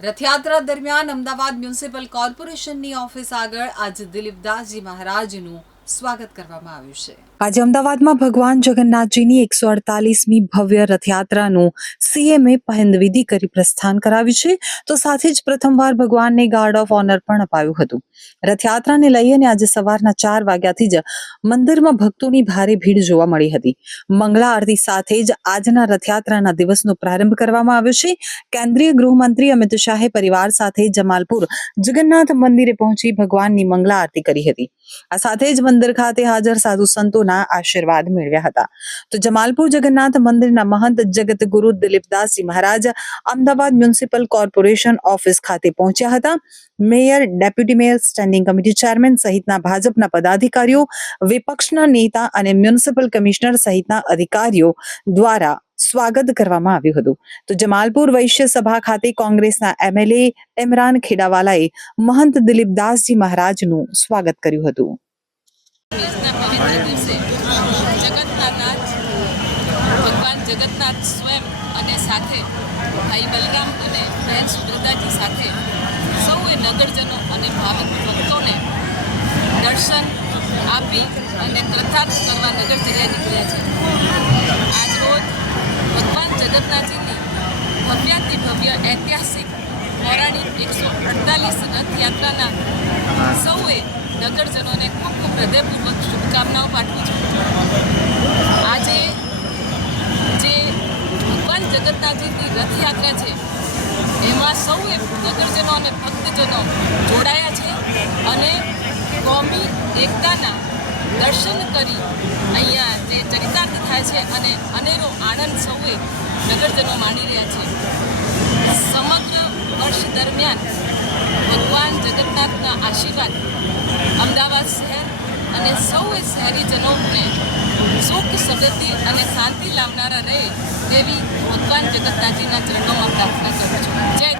રથયાત્રા દરમિયાન અમદાવાદ મ્યુનિસિપલ કોર્પોરેશનની ઓફિસ આગળ આજે દિલીપદાસજી મહારાજનું સ્વાગત કરવામાં આવ્યું છે. આજે અમદાવાદમાં ભગવાન જગન્નાથજીની એકસો અડતાલીસમી ભવ્ય રથયાત્રાનું સીએમએ પહેંદવિધિ કરી પ્રસ્થાન કરાવ્યું છે. તો સાથે જ પ્રથમવાર ભગવાનને ગાર્ડ ઓફ ઓનર પણ અપાયું હતું. રથયાત્રાને લઈને આજે સવારના ચાર વાગ્યાથી જ મંદિરમાં ભક્તોની ભારે ભીડ જોવા મળી હતી. મંગળા આરતી સાથે જ આજના રથયાત્રાના દિવસનો પ્રારંભ કરવામાં આવ્યો છે. કેન્દ્રીય ગૃહમંત્રી અમિત શાહે પરિવાર સાથે જમાલપુર જગન્નાથ મંદિરે પહોંચી ભગવાનની મંગળા આરતી કરી હતી. આ સાથે જ મંદિર ખાતે હાજર સાધુ સંતોના આશીર્વાદ મેળવ્યા હતા. તો જમાલપુર જગન્નાથ મંદિરના મહંત Jagat Guru Dilipdasji Maharaj Ahmedabad municipal corporation office ખાતે પહોંચ્યા હતા. Mayor, deputy mayor, standing committee chairman સહિતના ભાજપના પદાધિકારીઓ, વિપક્ષના નેતા અને મ્યુનિસિપલ કમિશનર સહિતના અધિકારીઓ દ્વારા સ્વાગત કરવામાં આવ્યું હતું. તો જમાલપુર વૈશ્ય સભા ખાતે કોંગ્રેસના એમએલએ ઇમરાન ખેડાવાલાએ મહંત દિલીપદાસજી મહારાજનું સ્વાગત કર્યું હતું. પવિત્ર દિવસે જગતના નાથ ભગવાન જગન્નાથ સ્વયં અને સાથે ભાઈ બલરામ અને બહેન સુભદ્રાજી સાથે સૌએ નગરજનો અને ભાવિક ભક્તોને દર્શન આપી અને કથાર્થ કરવા નગર જગ્યાએ નીકળ્યા છે આજરોજ ભગવાન જગન્નાથજીની ભવ્યાતિ ભવ્ય ઐતિહાસિક એકસો અડતાલીસ રથયાત્રાના સૌએ નગરજનોને ખૂબ ખૂબ હૃદયપૂર્વક શુભકામનાઓ પાઠવું છું. આજે જે ભગવાન જગન્નાથજીની રથયાત્રા છે એમાં સૌએ નગરજનો અને ભક્તજનો જોડાયા છે અને કોમી એકતાના દર્શન કરી અહીંયા જે ચરિતાર્થ થાય છે અને અનેરો આનંદ સૌએ નગરજનો માણી રહ્યા છે. વર્ષ દરમિયાન ભગવાન જગન્નાથના આશીર્વાદ અમદાવાદ શહેર અને સૌએ શહેરીજનોને સુખ, સમૃદ્ધિ અને શાંતિ લાવનારા રહે તેવી ભગવાન જગન્નાથજીના ચરણોમાં પ્રાર્થના કરું છું. જય